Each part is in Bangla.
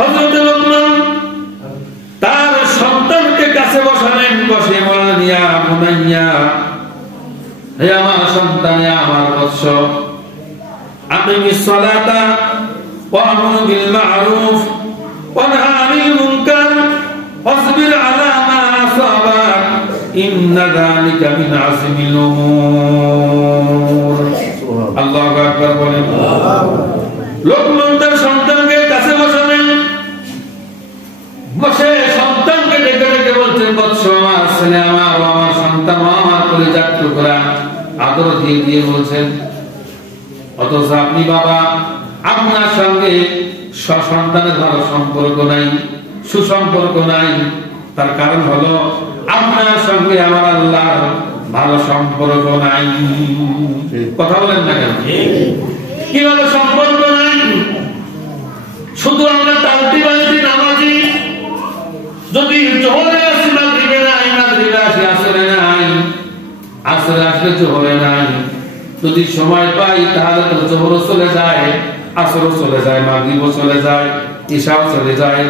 হযরত লোকমান তার সন্তানকে কাছে বসালেন, বসে বললেন, ইয়া বুনাইয়া, হে আমার সন্তান, হে আমার বৎস, আকিমিস সালাতা ওয়া আমর বিল মা'রুফ ওয়া নাহি আনিল মুনকার ওয়াসবির আলা মা আসাবাক ইন্না যালিকা মিন আযমিল উমুর। আল্লাহু আকবার বলেন। লোকমান তার সন্তানকে কাছে বসালেন, বসে সন্তানকে ডেকে ডেকে বলছেন, বৎস আমার, ছেলে আমার, আমার সন্তান, আমার কলিজার টুকরা, আদর দিয়ে দিয়ে বলছেন। অথচ আপনি বাবা, আপনার সঙ্গে সন্তানের ভালো সম্পর্ক নাই, সুসম্পর্ক নাই। তার কারণ হলো আপনার সঙ্গে আমার আল্লাহর ভালো সম্পর্ক নাই। কথা বলেন না কেন? কিভাবে সম্পর্ক নাই? শুধু আমরা তালতি বালতি নামাজি, যদি জোহরে আসি মাগরিবে নাই, মাগরিবে আসি আসরে নাই, আসরে আসলে জোহরে নাই, যদি সময় পাই তাহলে তো জোহরও চলে যায়, আসরও চলে যায়, মাগরিবও চলে যায়, ইশাও চলে যায়।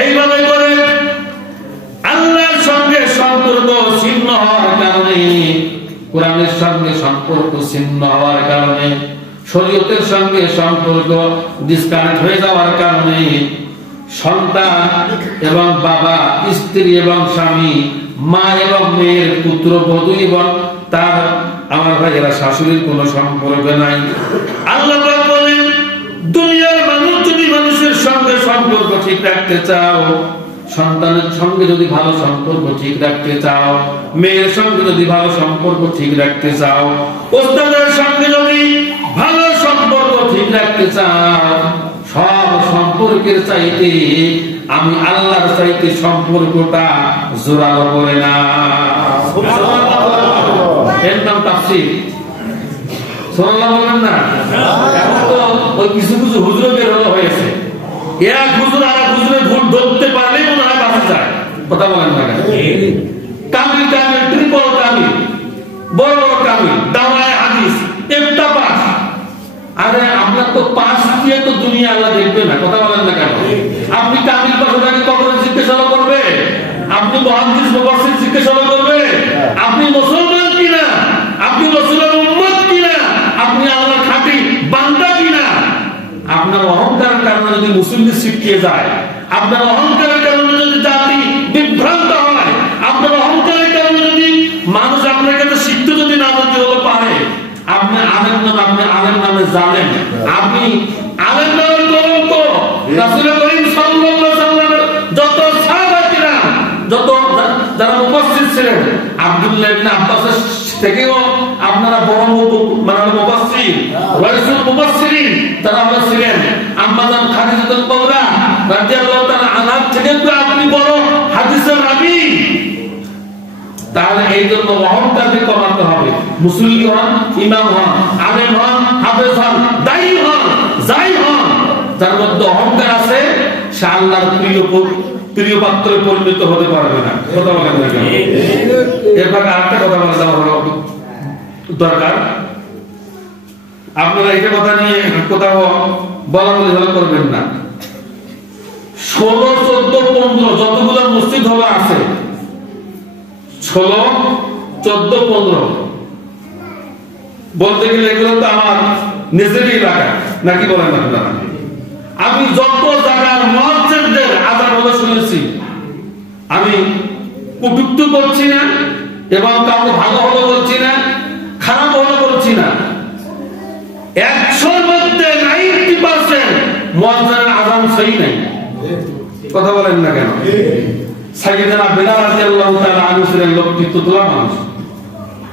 এইভাবে করে আল্লাহর সঙ্গে সম্পর্ক ছিন্ন হওয়ার কারণে, কোরআনের সঙ্গে সম্পর্ক ছিন্ন হওয়ার কারণে, শরীয়তের সঙ্গে সম্পর্ক ডিসকানেক্ট হয়ে যাওয়ার কারণে সন্তান এবং বাবা, স্ত্রী এবং স্বামী, মা এবং মেয়ের, পুত্র বধূ এবং তার আমার ভাইয়েরা শাশুড়ির কোনো সম্পর্ক নাই। আল্লাহ বলেন, দুনিয়ার মানুষ যদি মানুষের সঙ্গে সম্পর্ক ঠিক রাখতে চাও, সন্তানের সঙ্গে যদি ভালো সম্পর্ক ঠিক রাখতে চাও, মেয়ের সঙ্গে যদি ভালো সম্পর্ক ঠিক রাখতে চাও, ওস্তাদের সঙ্গে যদি ভালো সম্পর্ক ঠিক রাখতে চাও, সব সম্পর্কের চাইতে আমি আল্লাহর চাইতে সম্পর্কটা জোরালো করে না। এর নাম তাফসীর। সুবহানাল্লাহ বলেন না? এখন তো ওই কিছু কিছু হুজুর বের হয়েছে, এক হুজুর আর এক হুজুরের ভুল ধরতে পারলেই মনে হয় বাঁচা যায়। কথা বলেন না কেন? কামিল কামিল, ট্রিপল কামিল, বড় বড় কামিল, দাওয়ায়ে হাদিস, একটা পাস। আরে আপনার তো পাস দিয়ে তো দুনিয়া আল্লাহ দেখবে না। কথা বলেন না কেন? আপনি কামিল পাশটাকে কবরে জিজ্ঞাসা করবে, আপনি মুহাদ্দিস মুফাসসির জিজ্ঞাসা করবে, আপনি মুসলমান কিনা, আপনি রাসূলের উম্মত কিনা, আপনি আল্লাহর খাঁটি বান্দা কিনা। আপনার অহংকারের কারণে যদি মুসলিম ছিটকে যায়, আপনার অহংকারের কারণে যদি জাতি বিভ্রান্ত হয়, আপনার অহংকারের কারণে যদি মানুষ আপনার কাছে শিখতে যদি না বলতে পারে, আপনি আলেম নামে জানেন, আপনি আলেম নামের কলঙ্ক। রাসূল করিম সাল্লাল্লাহু আলাইহি ওয়াসাল্লামের যত সাহাবা কিরাম, যত যারা মুফাসসির ছিলেন, আব্দুল্লাহ ইবনে আব্বাসের থেকেও আপনারা বড় মানে মুফাসসির, রাইসুল মুফাসসিরিন তারা ছিলেন। আম্মা জান খাদিজাতুল কুবরা রাদিয়াল্লাহু তাআলা আনহা থেকে তো আপনি বড় হাদিসের রাবী। তাহলে এই জন্য অহংকারকে কমাতে হবে। মুসল্লি হন, ইমাম হন, আলেম হন, হাফেজ হন, দায়ী হন, যাই হন, যার মধ্যে অহংকার আছে সে আল্লাহর প্রিয় পাত্রে পরিণত হতে পারবে না। কথা বলেন না কেন? এরপর আরেকটা কথা বলা হলো দরকার, আপনারা এই কথা নিয়ে কোথাও বলা বলি করবেন না। 16, 14, 15 যতগুলো মসজিদ হলো আছে, 16, 14, 15 বলতে গেলে এগুলো তো আমার নিজেরই এলাকা, নাকি বলেন আপনারা? আমি যত জায়গার মসজিদদের আযান হলো শুনেছি, আমি কটূক্তি করছি না এবং কাউকে ভালো হলো বলছি না, খারাপ হলো বলছি না। 100-র মধ্যে 90% মুয়াজ্জিনের আযান সহি নাই। কথা বলেন না কেন? সাইয়েদনা বিলাল রাদিয়াল্লাহু তাআলা আনহু ছিলেন লক্ষিত তোলা মানুষ,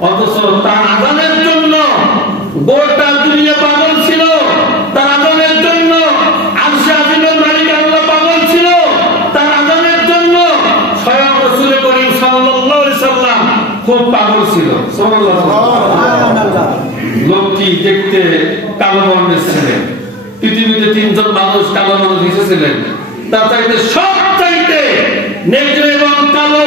অথচ তার আযানের জন্য গোটা দুনিয়া পাগল ছিল, তার আযানের জন্য আরশে আজিমের মালিক আল্লাহ পাগল ছিল, তার আযানের জন্য স্বয়ং রাসূল করিম সাল্লাল্লাহু আলাইহি সাল্লাম খুব পাগল ছিল। সুবহানাল্লাহ। লোকটি দেখতে কালো বর্ণের ছিলেন, পৃথিবীতে 3 জন মানুষ কালো মানুষ এসেছিলেন, তার চাইতে সব চাইতে নেকড়ে এবং কালো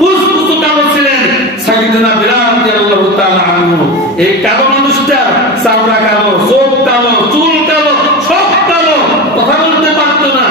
কুচকুচু কালো ছিলেন সাইয়েদনা বিলাল রাদিয়াল্লাহু তাআলা আনহু। এই কালো মানুষটা চামড়া কালো, চোখ কালো, চুল কালো, সব কালো, কথা বলতে পারতো না,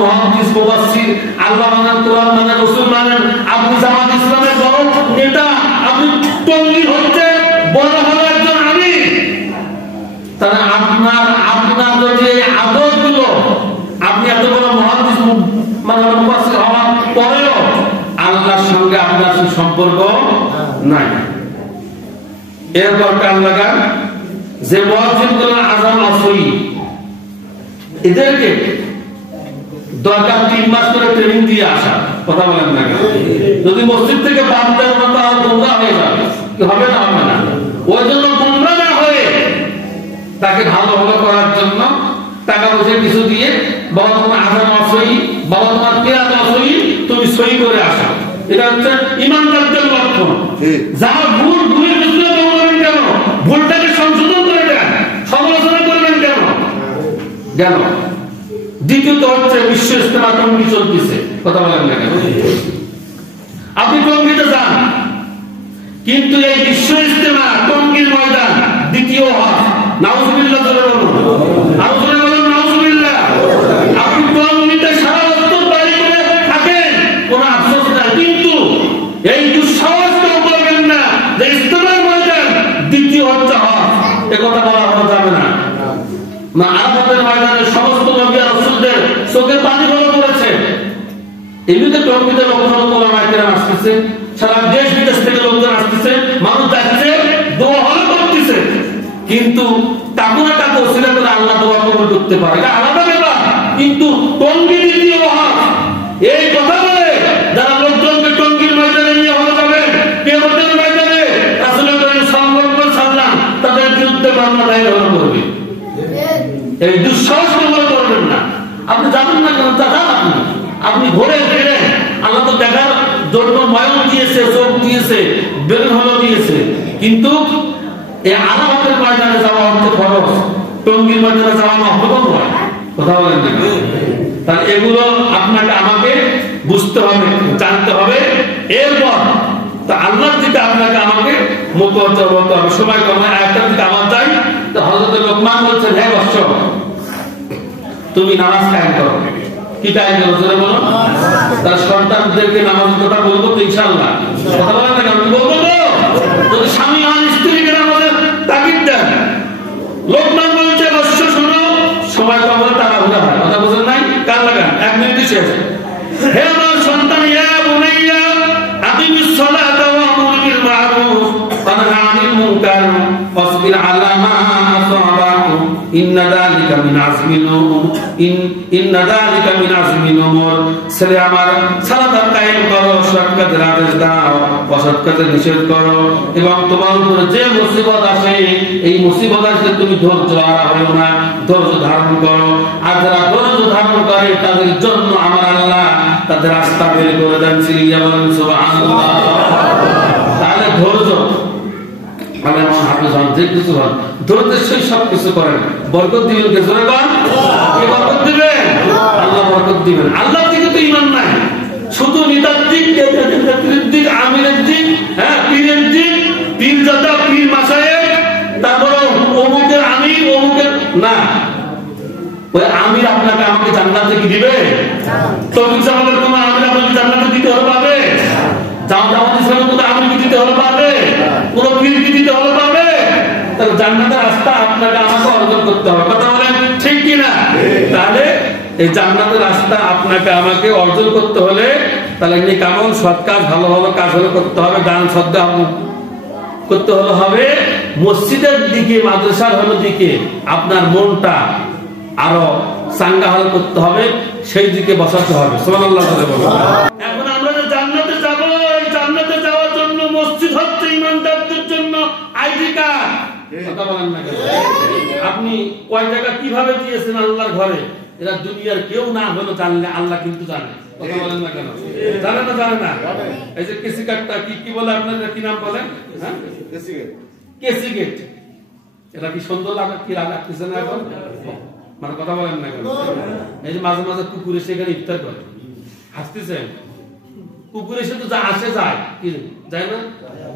মুহাদ্দিস মুফাসসির, আল্লাহ মানেন, কোরআন মানেন, রাসূল মানেন, আপনি জামাত ইসলামের বড় নেতা, আপনি টঙ্গী হচ্ছে বড় হলো একজন আমির, তাহলে আপনার যদি আদতগুলো, আপনি এত বড় মুহাদ্দিস মানে মুফাসসির হওয়ার পরেও আল্লাহর সঙ্গে আপনার সম্পর্ক নাই। এরপর কান লাগান যে মুয়াজ্জিনগুলো আযান আসই, এদেরকে দরকার 3 মাস করে ট্রেনিং দিয়ে আসা। কথা বলেন না, যদি মসজিদ থেকে বাদ দেন তাহলে গোমরা হয়ে যাবে, কি হবে না? হবে না। ওই জন্য গোমরা না হয়ে তাকে ভালোভাবে করার জন্য টাকা পয়সা কিছু দিয়ে, বাবা তোমার আযান আসই, বাবা তোমার কিরাত আসই, তুমি সই করে আসো। এটা হচ্ছে ইমানদারদের লক্ষণ। যারা ভুল ভুলের পিছনে দৌড়াবেন কেন? ভুলটাকে সংশোধন করে দেন, সমালোচনা করবেন কেন? কেন? দ্বিতীয়ত হচ্ছে বিশ্ব ইজতেমা টঙ্গী চলতেছে, কথা বলেন না কেন? আপনি টঙ্গীতে যান, কিন্তু এই বিশ্ব ইজতেমা টঙ্গীর ময়দান দ্বিতীয় হজ, নাউজুবিল্লাহ বলে বলুন, আর বলে বলুন নাউজুবিল্লাহ। আপনি টঙ্গীতে সারা বছর বাড়ি করে থাকেন, কোনো আফসোস নাই, কিন্তু এই দুঃসাহস কেউ করবেন না যে ইজতেমার ময়দান দ্বিতীয় হচ্ছে হজ, এ কথা বলা যাবে না। আরাফাতের ময়দানে সমস্ত নবী আর রাসূলদের চোখের পানি গড়ে পড়েছে। এমনিতে টঙ্গীতে লক্ষ লক্ষ ওলামায়ে কেরাম আসতেছে, সারা দেশ বিদেশ থেকে লোকজন আসতেছে, মানুষ যাচ্ছে, দোয়া হলে করতেছে, কিন্তু টাকুনা টাকু ওসিলা করে আল্লাহ দোয়া কবুল করতে পারে, এটা আলাদা ব্যাপার। কিন্তু টঙ্গী দ্বিতীয় হজ, এই কথা বলে যারা লোকজনকে টঙ্গীর ময়দানে নিয়ে হলে যাবেন, কিয়ামতের ময়দানে রাসূলুল্লাহ সাল্লাল্লাহু আলাইহি ওয়াসাল্লাম তাদের বিরুদ্ধে মামলা দায়ের করবে। এই দুঃসাহস করবেন না। আপনি যাবেন না কেন? আপনি ঘুরে ফিরে, আল্লাহ তো দেখার জন্য ময়ন দিয়েছে, চোখ দিয়েছে, বেলুন হলো দিয়েছে, কিন্তু এই আরাফাতের ময়দানে যাওয়া হচ্ছে ফরজ, টঙ্গীর ময়দানে যাওয়া মহরম নয়। কথা বলেন না? তাহলে এগুলো আপনাকে আমাকে বুঝতে হবে, জানতে হবে। এরপর তা আল্লাহর দিকে আপনাকে আমাকে মুতওয়াজ্জিহ হতে হবে। সময় কমে আয়াতের দিকে আমার যাই। তো হযরত লোকমান বলছেন, হে বৎস, তুমি নামাজ কায়েম করো। কি কায়েম করো জোরে বলো? তার সন্তানদেরকে নামাজের কথা বলবো তো ইনশাআল্লাহ। কথা বলেন না কেন? বলবো তো। যদি স্বামী আর স্ত্রীকে নামাজের তাগিদ দেন, লোকমান বলছে, বৎস শোনো, সময় কম হলে তাড়াহুড়া হয়। কথা বুঝেন নাই? কান লাগান, 1 মিনিট শেষ। হে আমার সন্তান, ইয়া বুনাইয়া আকিমিস সালাতা ওয়া আমর বিল মা'রুফ ওয়া নাহি আনিল মুনকার ওয়াসবির আলা মা আসাবাকুম ইন্না যালিকা মিন আযমিল উমুর। ছেলে আমার, সালাত কায়েম করো, সৎ কাজের আদেশ দাও, অসৎ কাজের নিষেধ করো, এবং তোমার উপরে যে মুসিবত আসে, এই মুসিবত আসলে তুমি ধৈর্য হারা হও না, ধৈর্য ধারণ করো। আর যারা ধৈর্য ধারণ করে তাদের জন্য আমার আল্লাহ তাদের রাস্তা বের করে দেন। সুবহানাল্লাহ। তাহলে ধৈর্য মানে আমার হাফেজ হন, যে কিছু হন, ধৈর্যের সহিত সবকিছু করেন, বরকত দিবেন। কে জোরে বলেন? কে বরকত দিবেন? আল্লাহ বরকত দিবেন। আল্লাহর দিকে তো ঈমান নাই, শুধু নিতাত্ত্বিক, নেতৃত্বিক, আমিরের দিক, হ্যাঁ, পীরের দিক, পীরজাদা, পীর মাশায়েখ, তারপর অমুকের আমির, অমুকের না। ওই আমির আপনাকে আমাকে জান্নাতে কি দিবে? তৌফিক জামালের কোন আমির আপনাকে জান্নাতে দিতে হলে পাবে? জামাত ইসলামের কোন আমির কি দিতে হলে পাবে? কোন পীর কি দিতে হলে পাবে? তাহলে জান্নাতের রাস্তা আপনাকে আমাকে অর্জন করতে হবে। কথা বলেন ঠিক কি না? তাহলে এই জান্নাতের রাস্তা আপনাকে আমাকে অর্জন করতে হলে তাহলে নেক আমল, সৎ কাজ, ভালো ভালো কাজ হলে করতে হবে, দান সদকা করতে হবে। মসজিদের দিকে, মাদ্রাসার হলো দিকে আপনার মনটা আরো চাঙ্গা হল করতে হবে, সেই দিকে বসাতে হবে। সুবহানাল্লাহ। এখন আমরা যে জান্নাতে যাব, এই জান্নাতে যাওয়ার জন্য মসজিদ হচ্ছে ঈমানদারদের জন্য আইডি কার্ড। কথা বলেন না কেন? আপনি কয় টাকা কিভাবে দিয়েছেন আল্লাহর ঘরে, এরা দুনিয়ার কেউ না হলো জানলে আল্লাহ কিন্তু জানে। কথা বলেন না কেন? জানে না? জানে না? এই যে কেসি কার্ডটা কি বলে আপনাদের, কি নাম বলেন? হ্যাঁ, কেসি গেট। এটা কি সুন্দর লাগে? কি লাগতেছে না এখন? মানে কথা বলেন না কেন? এই যে মাঝে মাঝে কুকুরে সেখানে ইফতার করে, হাসতেছেন। কুকুরে সে তো যা আসে যায়, কি যায় না?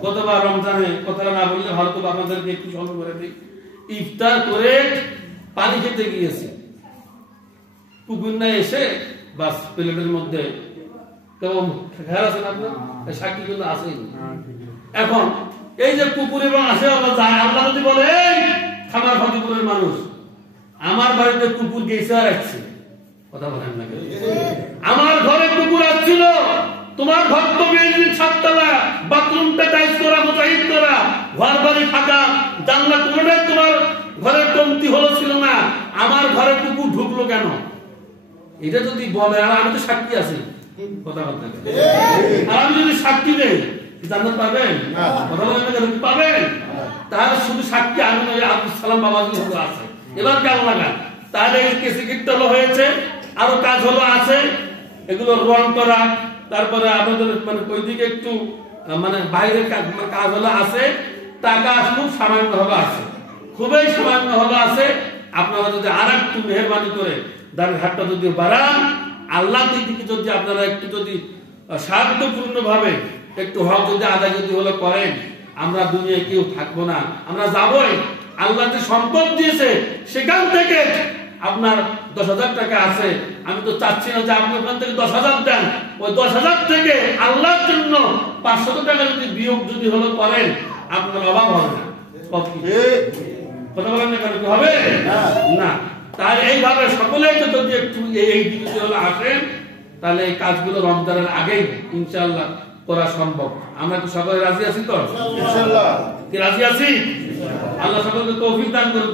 গতবার রমজানে কথাটা না বললে ভালো, তো আপনাদেরকে একটু স্মরণ করে দিই। ইফতার করে পানি খেতে গিয়েছে, কুকুর না এসে বাস প্লেটের মধ্যে কেমন খেয়াল আছেন আপনার সাক্ষী কিন্তু আছেই। এখন এই যে কুকুর এবং আসে আল্লাহ যায়, আল্লাহ যদি বলে এই খামার ফতিপুরের মানুষ আমার বাড়িতে কুকুর গেছে আর আসছে, কথা বলেন না, আমার ঘরে কুকুর আসছিল, তোমার ঘর তো বিল্ডিং 7 তলা, বাথরুমটা টাইলস করা, মোজাইক করা, ঘর বাড়ি ফাঁকা, জানলা কোনটাই তোমার ঘরের কমতি হলো ছিল না, আমার ঘরে কুকুর ঢুকলো কেন? এটা যদি বলে, আর আমি তো সাক্ষী আছি, কথা বলতে আর আমি যদি সাক্ষী দেই জান্নাত পাবেন? কথা বলেন না, পাবেন? তাহলে শুধু সাক্ষী আমি নয়, আব্দুল সালাম বাবাজি আছে। এবার কেমন লাগা? তাহলে এই কেসি কীর্তন হয়েছে, আরো কাজ হলো আছে, এগুলো রং করা, তারপরে আমাদের মানে ওইদিকে একটু মানে বাইরের কাজ হলো আছে, টাকা খুব সামান্য হলো আছে, খুবই সামান্য হলো আছে। আপনারা যদি আর একটু মেহরবানি করে দাঁড়ের হাতটা যদি বাড়ান, আল্লাহ দিকে যদি আপনারা একটু যদি সাধ্যপূর্ণ ভাবে একটু হক যদি আদায় যদি হলো করেন, আমরা দুনিয়ায় কেউ থাকবো না, আমরা যাবোই। আল্লাহ যে সম্পদ দিয়েছে সেখান থেকে আপনার 10,000 টাকা আছে, আমি তো চাচ্ছি না যে আপনি ওখান থেকে 10,000 দেন, ওই 10,000 থেকে আল্লাহর জন্য 500 টাকা যদি বিয়োগ যদি হলো করেন, আপনার অভাব হবে না। কথা বলেন না, কেন হবে না? তাহলে এইভাবে সকলেই যদি একটু এই দিকে হলো আসেন, তাহলে এই কাজগুলো রমজানের আগেই ইনশাআল্লাহ করা সম্ভব। আমরা তো সকলে রাজি আছি তো? ইনশাআল্লাহ কি রাজি আছি? আল্লাহ সকলকে তৌফিক দান করুন।